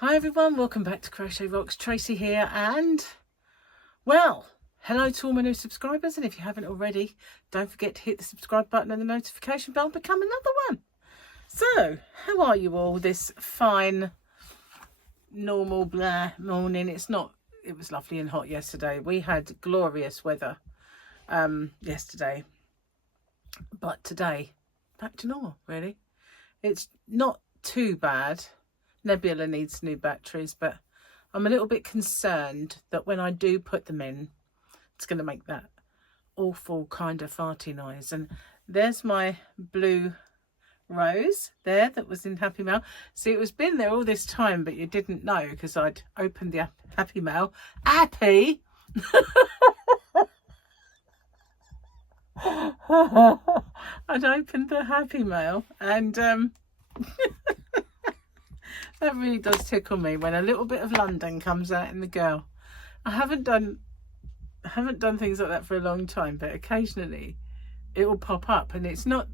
Hi everyone, welcome back to Crochet Rocks. Tracy here, and well, hello to all my new subscribers, and if you haven't already, don't forget to hit the subscribe button and the notification bell and become another one. So, how are you all this fine, normal blah morning? It was lovely and hot yesterday. We had glorious weather yesterday, but today, back to normal, really. It's not too bad. Nebula needs new batteries, but I'm a little bit concerned that when I do put them in, it's going to make that awful kind of farty noise. And there's my blue rose there that was in Happy Mail. See, it was been there all this time, but you didn't know because I'd opened the Happy Mail. Happy! I'd opened the Happy Mail, and that really does tickle me when a little bit of London comes out in the girl. I haven't done things like that for a long time, but occasionally it will pop up, and it's not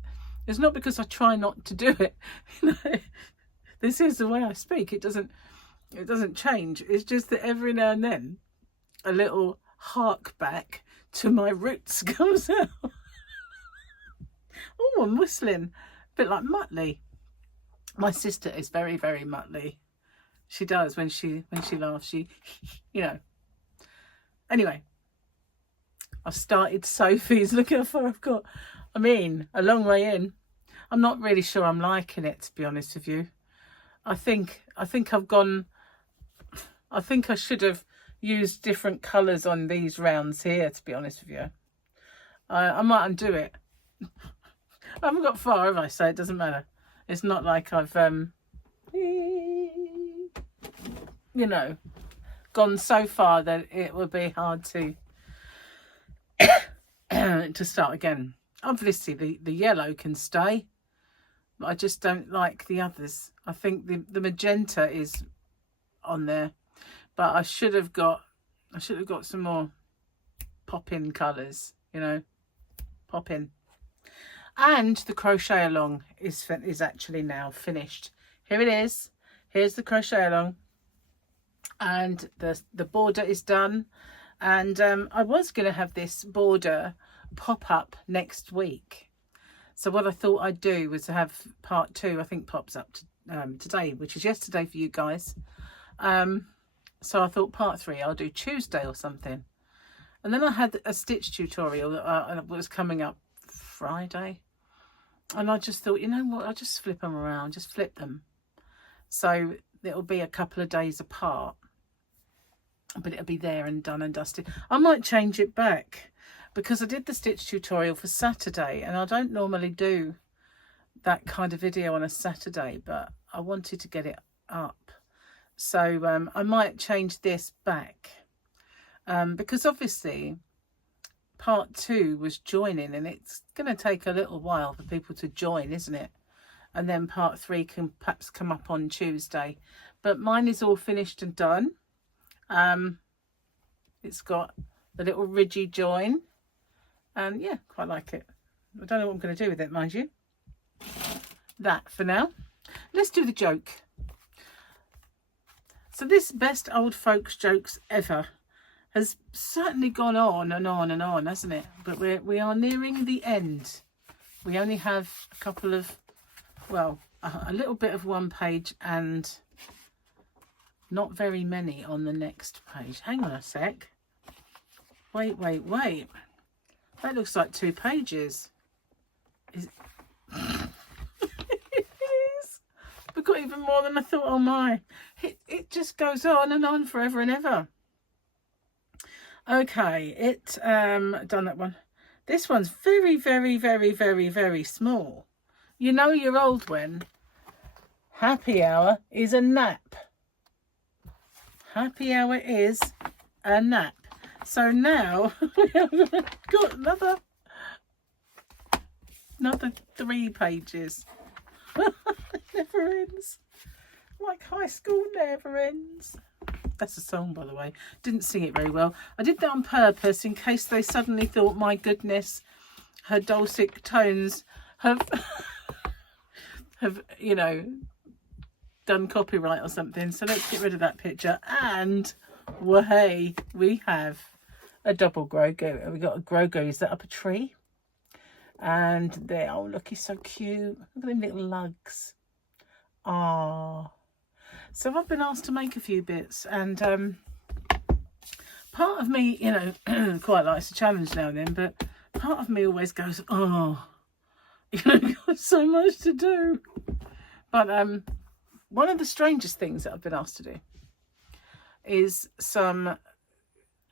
because I try not to do it. You know, this is the way I speak. It doesn't change. It's just that every now and then a little hark back to my roots comes out. Oh, I'm whistling a bit like Muttley. My sister is very, very Muttley. She does when she laughs. She, you know. Anyway, I've started Sophies. Look how far I've got. I mean, a long way in. I'm not really sure I'm liking it, to be honest with you. I think I've gone. I think I should have used different colours on these rounds here, to be honest with you. I might undo it. I haven't got far, have I? So it doesn't matter. It's not like I've, you know, gone so far that it would be hard to to start again. Obviously, the yellow can stay, but I just don't like the others. I think the magenta is on there, but I should have got some more pop-in colours. You know, pop-in. And the crochet along is actually now finished. Here it is. Here's the crochet along, and the border is done. And I was going to have this border pop up next week. So what I thought I'd do was have part 2. I think pops up today, which is yesterday for you guys. So I thought part 3 I'll do Tuesday or something. And then I had a stitch tutorial that was coming up Friday. And I just thought, you know what, I'll just flip them around, just flip them. So it'll be a couple of days apart, but it'll be there and done and dusted. I might change it back because I did the stitch tutorial for Saturday, and I don't normally do that kind of video on a Saturday, but I wanted to get it up. So I might change this back because obviously part 2 was joining, and it's going to take a little while for people to join, isn't it? And then part 3 can perhaps come up on Tuesday, but mine is all finished and done. It's got the little ridgy join, and yeah, quite like it. I don't know what I'm going to do with it, mind you. That for now. Let's do the joke. So this best old folks jokes ever has certainly gone on and on and on, hasn't it? But we are nearing the end. We only have a couple of, well, a little bit of one page and not very many on the next page. Hang on a sec. Wait. That looks like 2 pages. It is. We've got even more than I thought. Oh my. It just goes on and on forever and ever. Okay, done that one. This one's very, very, very, very, very small. You know you're old when happy hour is a nap. Happy hour is a nap. So now we have got another 3 pages. Never ends. Like high school never ends. That's a song, by the way. Didn't sing it very well. I did that on purpose in case they suddenly thought, my goodness, her dulcet tones have, you know, done copyright or something. So let's get rid of that picture. And hey, we have a double Grogu. We got a Grogu. Is that up a tree? And there, oh look, he's so cute. Look at them little lugs. Ah. So I've been asked to make a few bits, and part of me, you know, quite likes a challenge now and then, but part of me always goes, oh, you know, got so much to do. But one of the strangest things that I've been asked to do is some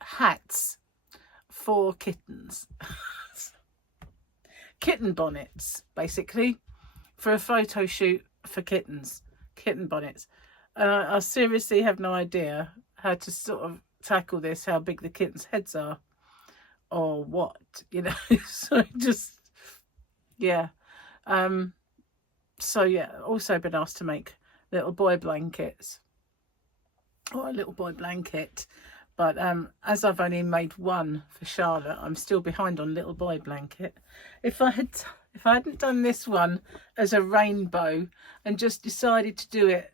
hats for kittens. Kitten bonnets, basically, for a photo shoot for kittens. Kitten bonnets. And I seriously have no idea how to sort of tackle this, how big the kittens' heads are, or what, you know. So just, yeah. So yeah, also been asked to make little boy blankets, or a little boy blanket, but as I've only made one for Charlotte, I'm still behind on little boy blanket. If I hadn't done this one as a rainbow and just decided to do it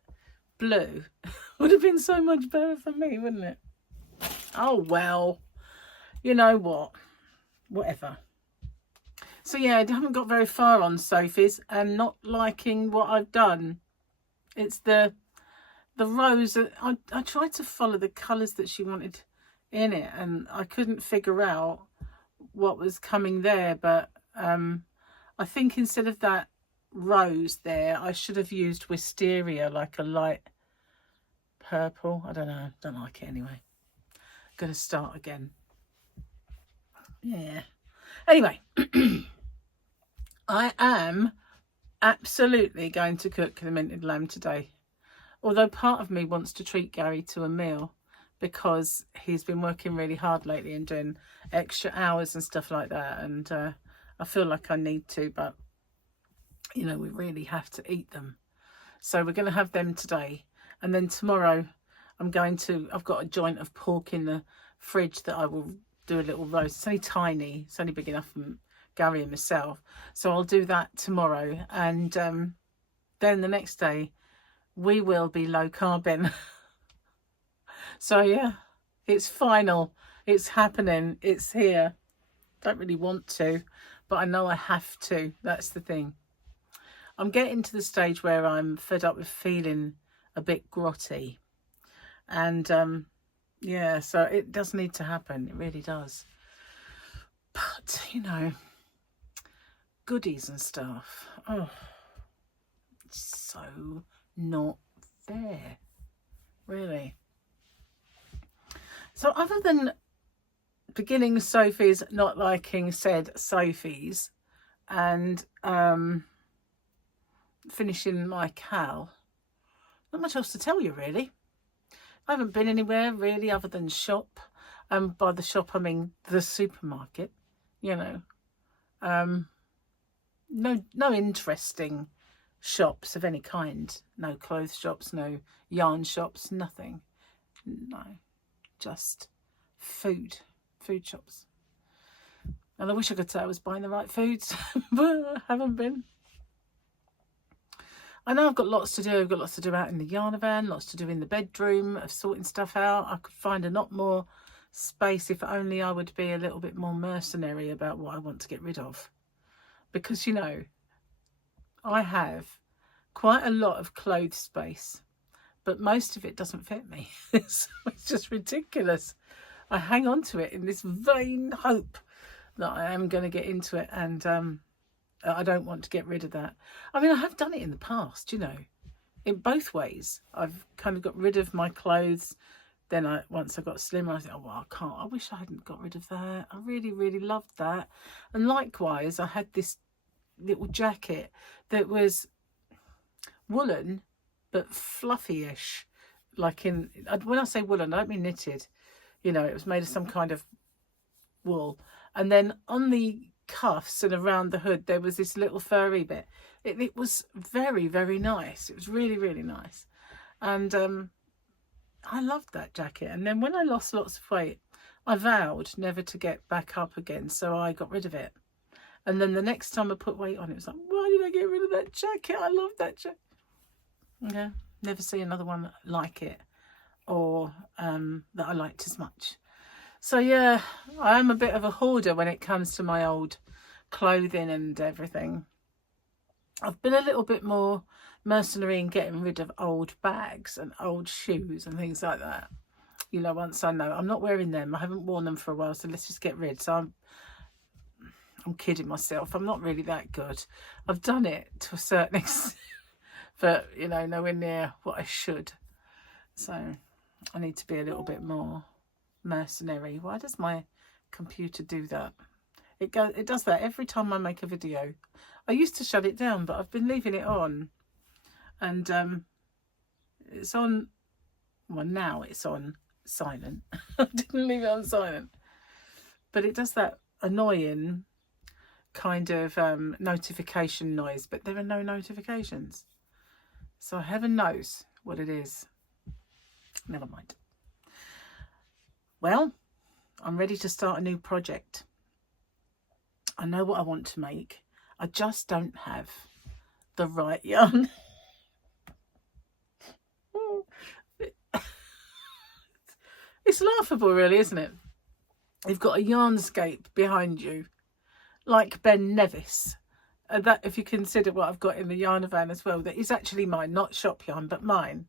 blue, would have been so much better for me, wouldn't it? Oh well, you know what, whatever. So yeah, I haven't got very far on Sophies, and not liking what I've done. It's the rose. I tried to follow the colours that she wanted in it, and I couldn't figure out what was coming there. But I think instead of that rose there, I should have used wisteria, like a light purple. I don't know, don't like it anyway. Gonna start again. Yeah. Anyway, I am absolutely going to cook the minted lamb today. Although part of me wants to treat Gary to a meal, because he's been working really hard lately and doing extra hours and stuff like that. And I feel like I need to, but, you know, we really have to eat them. So we're going to have them today. And then tomorrow I've got a joint of pork in the fridge that I will do a little roast. It's only tiny. It's only big enough for Gary and myself. So I'll do that tomorrow. And then the next day we will be low carbing. So yeah, it's final. It's happening. It's here. Don't really want to, but I know I have to. That's the thing. I'm getting to the stage where I'm fed up with feeling a bit grotty. And yeah, so it does need to happen. It really does. But, you know, goodies and stuff. Oh, it's so not fair. Really. So other than beginning Sophies, not liking said Sophies, and finishing my Cal, not much else to tell you really. I haven't been anywhere really other than shop. By the shop I mean the supermarket, you know. No interesting shops of any kind. No clothes shops, no yarn shops, nothing. No, just food shops. And I wish I could say I was buying the right foods, but I haven't been. I know I've got lots to do. I've got lots to do out in the yarn van, lots to do in the bedroom of sorting stuff out. I could find a lot more space if only I would be a little bit more mercenary about what I want to get rid of. Because, you know, I have quite a lot of clothes space, but most of it doesn't fit me. It's just ridiculous. I hang on to it in this vain hope that I am going to get into it, and I don't want to get rid of that. I mean, I have done it in the past, you know, in both ways. I've kind of got rid of my clothes. Then once I got slimmer, I thought, oh, well, I can't. I wish I hadn't got rid of that. I really, really loved that. And likewise, I had this little jacket that was woolen, but fluffy-ish. Like when I say woolen, I don't mean knitted. You know, it was made of some kind of wool. And then on the cuffs and around the hood, there was this little furry bit. It was very, very nice. It was really, really nice. And I loved that jacket. And then when I lost lots of weight, I vowed never to get back up again. So I got rid of it. And then the next time I put weight on, it was like, why did I get rid of that jacket? I love that jacket. Yeah, Never see another one like it, or that I liked as much. So yeah, I am a bit of a hoarder when it comes to my old clothing and everything. I've been a little bit more mercenary in getting rid of old bags and old shoes and things like that. You know, once I know I'm not wearing them, I haven't worn them for a while, so let's just get rid. So I'm kidding myself. I'm not really that good. I've done it to a certain extent, but you know, nowhere near what I should. So I need to be a little bit more mercenary. Why does my computer do that? It does that every time I make a video. I used to shut it down, but I've been leaving it on, and it's on. Well, now it's on silent. I didn't leave it on silent, but it does that annoying kind of notification noise, but there are no notifications, so heaven knows what it is. Never mind. Well, I'm ready to start a new project. I know what I want to make. I just don't have the right yarn. It's laughable, really, isn't it? You've got a yarnscape behind you, like Ben Nevis. And that, if you consider what I've got in the yarn van as well, that is actually mine, not shop yarn, but mine.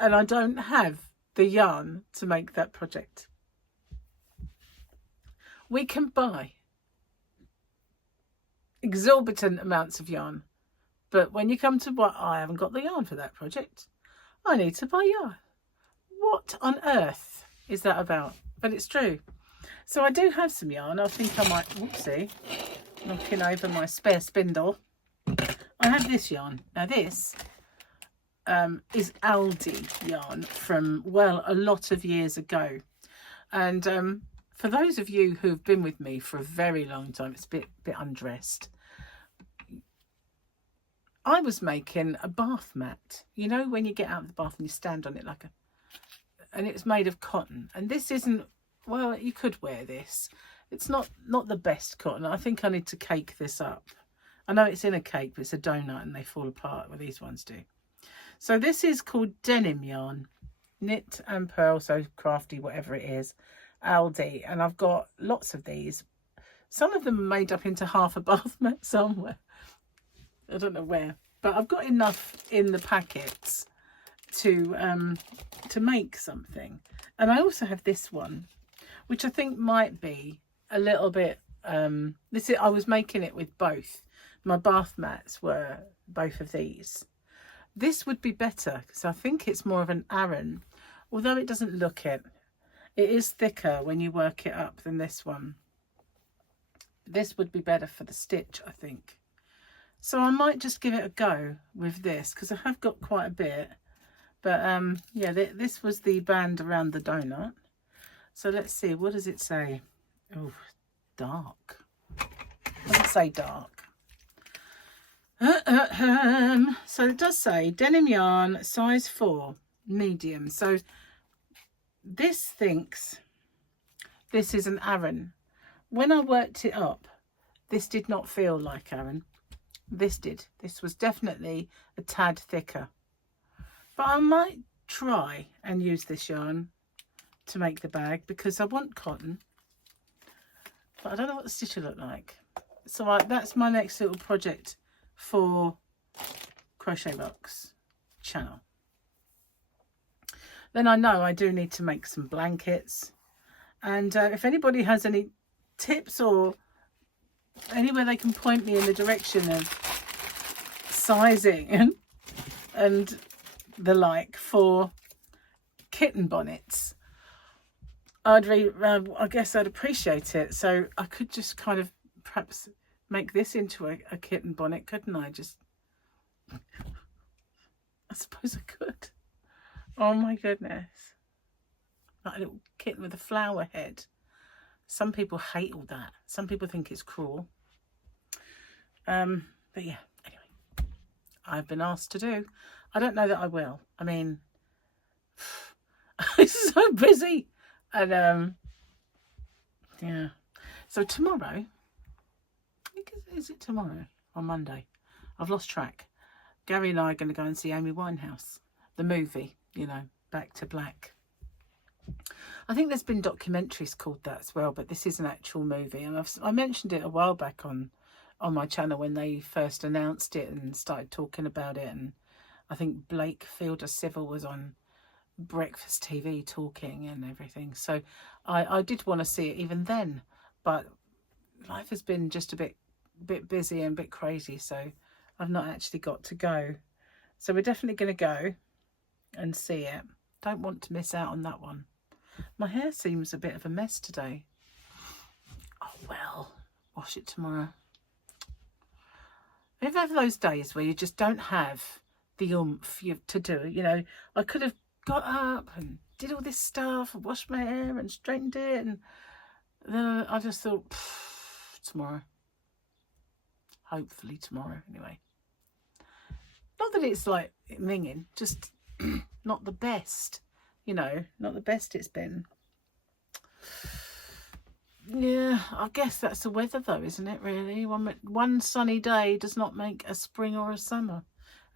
And I don't have the yarn to make that project. We can buy exorbitant amounts of yarn, but when you come to what, I haven't got the yarn for that project. I need to buy yarn. What on earth is that about? But it's true. So I do have some yarn. I think I might, whoopsie, knocking over my spare spindle. I have this yarn. Now this is Aldi yarn from, well, a lot of years ago. And for those of you who've been with me for a very long time, it's a bit undressed. I was making a bath mat. You know, when you get out of the bath and you stand on it like a... And it was made of cotton. And this isn't... Well, you could wear this. It's not the best cotton. I think I need to cake this up. I know it's in a cake, but it's a donut and they fall apart. Well, these ones do. So this is called denim yarn. Knit and purl, so crafty, whatever it is. Aldi. And I've got lots of these. Some of them are made up into half a bath mat somewhere. I don't know where. But I've got enough in the packets to make something. And I also have this one, which I think might be a little bit... I was making it with both. My bath mats were both of these. This would be better because I think it's more of an Aran, although it doesn't look it. It is thicker when you work it up than this one. This would be better for the stitch, I think. So I might just give it a go with this because I have got quite a bit. But yeah, this was the band around the donut. So let's see, what does it say? Oh, dark. Does it say dark? So it does say denim yarn, size 4, medium. So this thinks this is an Aran. When I worked it up, this did not feel like Aran. This did. This was definitely a tad thicker. But I might try and use this yarn to make the bag because I want cotton. But I don't know what the stitch will look like. So that's my next little project for Crochet Rocks channel. Then I know I do need to make some blankets. And if anybody has any tips or anywhere they can point me in the direction of sizing and the like for kitten bonnets, I guess I'd appreciate it. So I could just kind of perhaps make this into a kitten bonnet, couldn't I? I suppose I could. Oh my goodness. Like a little kitten with a flower head. Some people hate all that. Some people think it's cruel. But yeah, anyway. I've been asked to do. I don't know that I will. I mean, I'm so busy. And yeah. So tomorrow, is it tomorrow or Monday? I've lost track. Gary and I are going to go and see Amy Winehouse, the movie, you know, Back to Black. I think there's been documentaries called that as well, but this is an actual movie, and I mentioned it a while back on my channel when they first announced it and started talking about it, and I think Blake Fielder Civil was on Breakfast TV talking and everything, so I did want to see it even then, but life has been just a bit busy and a bit crazy, so I've not actually got to go. So we're definitely going to go and see it. Don't want to miss out on that one. My hair seems a bit of a mess today. Oh well, wash it tomorrow. You ever have those days where you just don't have the oomph to do it? You know, I could have got up and did all this stuff and washed my hair and straightened it, and then I just thought, tomorrow. Hopefully tomorrow, anyway. Not that it's like minging, just not the best, you know, not the best it's been. Yeah, I guess that's the weather though, isn't it, really? One sunny day does not make a spring or a summer.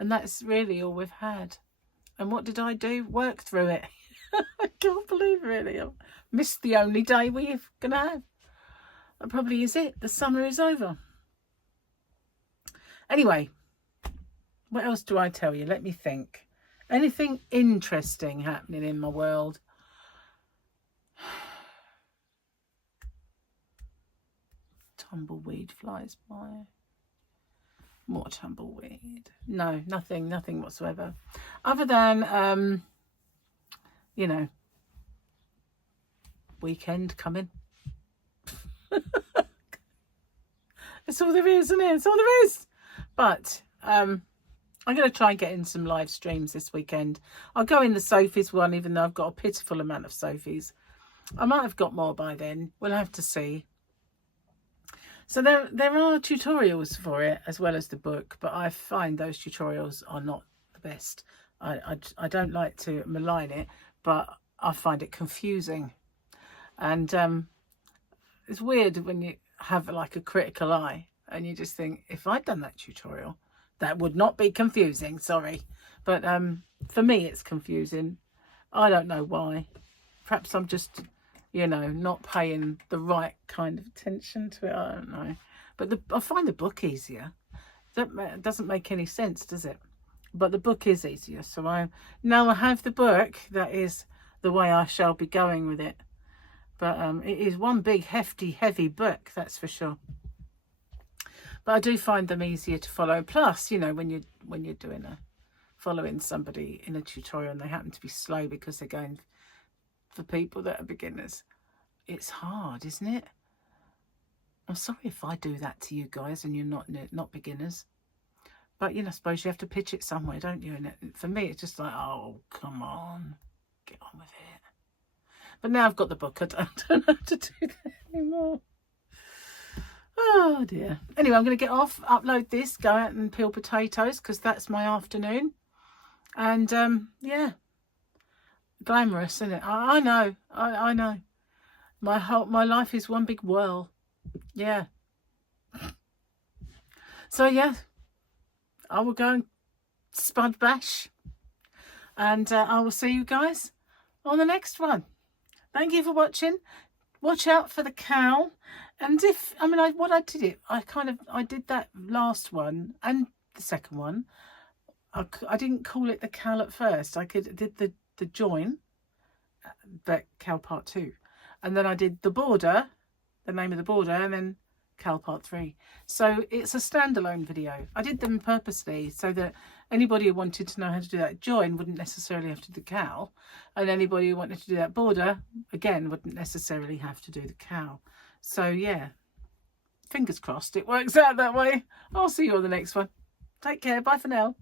And that's really all we've had. And what did I do? Work through it. I can't believe, really, I've missed the only day we're going to have. That probably is it. The summer is over. Anyway, what else do I tell you? Let me think. Anything interesting happening in my world? Tumbleweed flies by. More tumbleweed. No, nothing whatsoever. Other than, you know, weekend coming. That's all there is, isn't it? That's all there is. But I'm going to try and get in some live streams this weekend. I'll go in the Sophies one, even though I've got a pitiful amount of Sophies. I might have got more by then. We'll have to see. So there are tutorials for it as well as the book, but I find those tutorials are not the best. I don't like to malign it, but I find it confusing. And it's weird when you have like a critical eye and you just think, if I'd done that tutorial, that would not be confusing, sorry. But for me, it's confusing. I don't know why. Perhaps I'm just, you know, not paying the right kind of attention to it. I don't know. But I find the book easier. That doesn't make any sense, does it? But the book is easier. So now I have the book. That is the way I shall be going with it. But it is one big, hefty, heavy book, that's for sure. But I do find them easier to follow. Plus, you know, when you're doing following somebody in a tutorial and they happen to be slow because they're going for people that are beginners, it's hard, isn't it? I'm sorry if I do that to you guys and you're not beginners, but you know, I suppose you have to pitch it somewhere, don't you? And for me, it's just like, oh, come on, get on with it. But now I've got the book, I don't have to do that anymore. Oh dear. Anyway, I'm going to get off, upload this, go out and peel potatoes because that's my afternoon. And yeah, glamorous, isn't it? I know. I know. My life is one big whirl. Yeah. So yeah, I will go and spud bash, and I will see you guys on the next one. Thank you for watching. Watch out for the cow. And if I did that last one and the second one. I didn't call it the cowl at first. I did the join, but cowl part 2, and then I did the border, the name of the border, and then cowl part 3. So it's a standalone video. I did them purposely so that anybody who wanted to know how to do that join wouldn't necessarily have to do the cowl, and anybody who wanted to do that border again wouldn't necessarily have to do the cowl. So yeah, fingers crossed it works out that way. I'll see you on the next one. Take care. Bye for now.